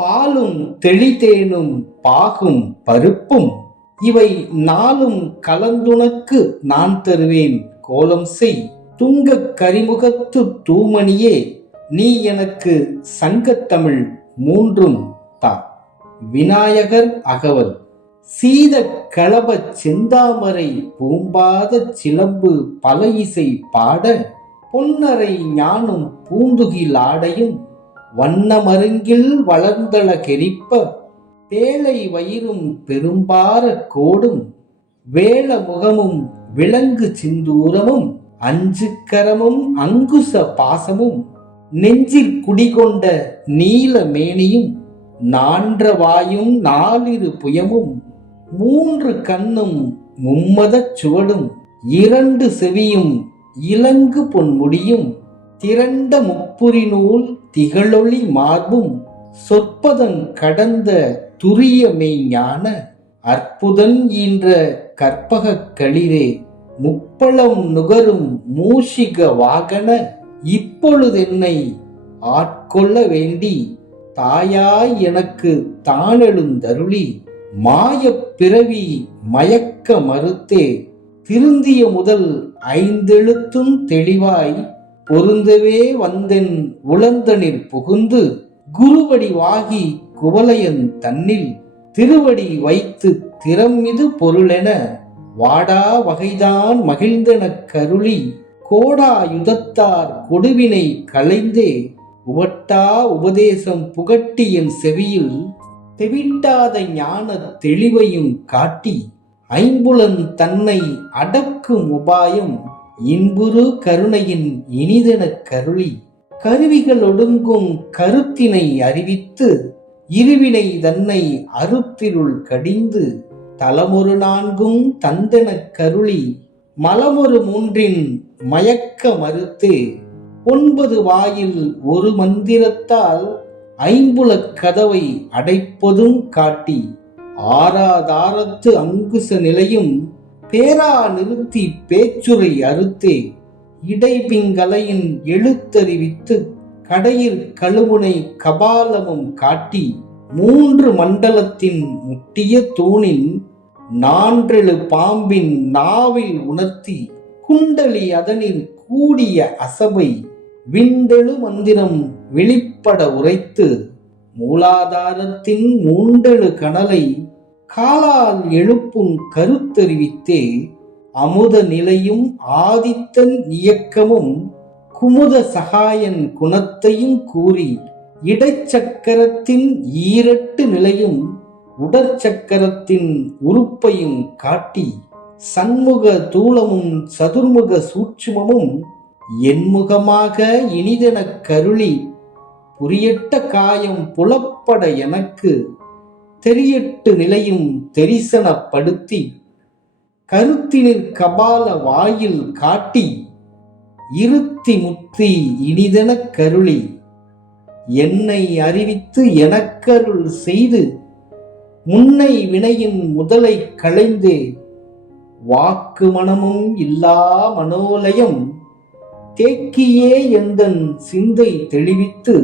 பாலும் தெளிதேனும் பாகும் பருப்பும் இவை நாளும் கலந்துனக்கு நான் தருவேன். கோலம் செய். துங்க கரிமுகத்து தூமணியே. நீ எனக்கு சங்கத்தமிழ் மூன்றும் தா. விநாயகர் அகவல். சீத களப செந்தாமரை பூம்பாத சிலம்பு பல இசை பாட. பொன்னரை ஞானும் பூந்துகில் ஆடையும் வண்ணமருங்கில் வளர்ந்தள கெரிப்ப பேழை வயிறும் பெரும்பார கோடும் வேள முகமும் விலங்கு சிந்தூரமும் அஞ்சு கரமும் அங்குச பாசமும் நெஞ்சில் குடிகொண்ட நீல மேனியும் நான்ற வாயும் நாலிரு புயமும் மூன்று கண்ணும் மும்மதச் சுவடும் இரண்டு செவியும் இலங்கு பொன்முடியும் திரண்ட முப்புரி நூல் திகழொளி மார்பும் சொற்பதன் கடந்த துரிய மெய்ஞான அற்புதன் ஈன்ற கற்பகக் களிரே முப்பளம் நுகரும் மூஷிக வாகன இப்பொழுதென்னை ஆட்கொள்ள வேண்டி தாயாய் எனக்கு தானெழுந்தருளி மாயப் பிறவி மயக்க மறுத்தே திருந்திய முதல் ஐந்தெழுத்தும் தெளிவாய் பொருந்தவே வந்தென் உளந்தனில் புகுந்து குருவடிவாகி குவலையன் தன்னில் திருவடி வைத்து திறமிது பொருளென வாடா வகைதான் மகிழ்ந்தன கருளி கோடா யுதத்தார் கொடுவினை களைந்தே உவட்டா உபதேசம் புகட்டி என் செவியில் தெவிட்டாத ஞான தெளிவையும் காட்டி ஐம்புலன் தன்னை அடக்கும் உபாயம் இன்புறு கருணையின் இனிதெனக் கருளி கருவிகள் ஒடுங்கும் கருத்தினை அறிவித்து இருவினை தன்னை அறுத்திருள் கடிந்து தலமொரு நான்கும் தந்தெனக் கருளி மலமொரு மூன்றின் மயக்க மறுத்து ஒன்பது வாயில் ஒரு மந்திரத்தால் ஐம்புலக் கதவை அடைப்பதும் காட்டி ஆறாதாரத்து அங்குச நிலையும் பேரா நிறுத்தி பேச்சுரை அறுத்தே இடைபிங்கலையின் எழுத்தறிவித்து கடையில் கழுவுனை கபாலமும் காட்டி மூன்று மண்டலத்தின் முட்டிய தூணின் நான்றெழு பாம்பின் நாவில் உணர்த்தி குண்டலி அதனில் கூடிய அசபை விண்டெழு மந்திரம் வெளிப்பட உரைத்து மூலாதாரத்தின் மூண்டெழு கனலை காலால் எழுப்பும் கருத்தறிவித்தே அமுத நிலையும் ஆதித்தன் இயக்கமும் குமுத சகாயன் குணத்தையும் கூறி இடைச்சக்கரத்தின் ஈரட்டு நிலையும் உடற்சக்கரத்தின் உறுப்பையும் காட்டி சண்முக தூளமும் சதுர்முக சூட்சுமமும் என்முகமாக இனிதெனக் கருளி புரியட்ட காயம் புலப்பட எனக்கு தெரியட்டு நிலையும் தெரிசனப்படுத்தி கருத்தினிற் கபால வாயில் காட்டி இருத்தி முத்தி இனிதெனக் கருளி என்னை அறிவித்து எனக்கருள் செய்து முன்னை வினையின் முதலை களைந்து வாக்கு மனமும் இல்லா மனோலயம் தேக்கியே எந்தன் சிந்தை தெளிவித்து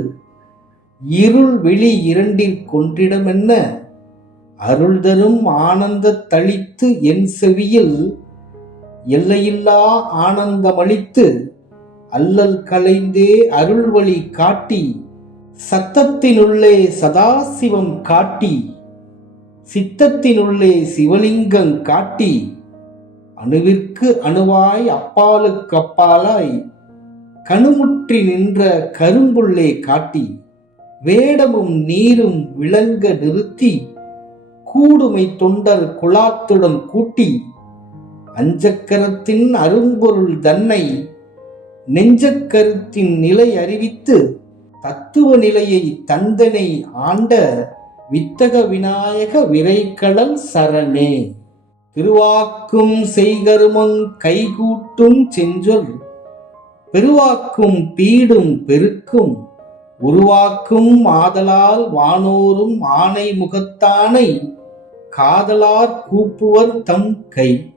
இருள் வெளி இரண்டிற் கொன்றிடமென்ன அருள்தரும் ஆனந்த தளித்து என் செவியில் எல்லையில்லா ஆனந்தமளித்து அல்லல் கலைந்தே அருள்வழி காட்டி சத்தத்தினுள்ளே சதாசிவம் காட்டி சித்தத்தினுள்ளே சிவலிங்கம் காட்டி அணுவிற்கு அணுவாய் அப்பாலுக்கு அப்பாலாய் கணுமுற்றி நின்ற கரும்புள்ளே காட்டி வேடமும் நீரும் விளங்க நிறுத்தி கூடுமை தொண்டர் குழாத்துடன் கூட்டி அஞ்சக்கரத்தின் அரும்பொருள் தன்னை நெஞ்சக்கருத்தின் நிலை அறிவித்து தத்துவ நிலையை தந்தனை ஆண்ட வித்தக விநாயக விரைக்கடல் சரணே. திருவாக்கும் செய்கருமங் கைகூட்டும் செஞ்சொல் பெருவாக்கும் பீடும் பெருக்கும் உருவாக்கும் ஆதலால் வானோரும் ஆணை முகத்தானை காதலார் கூப்புவர் தம் கை.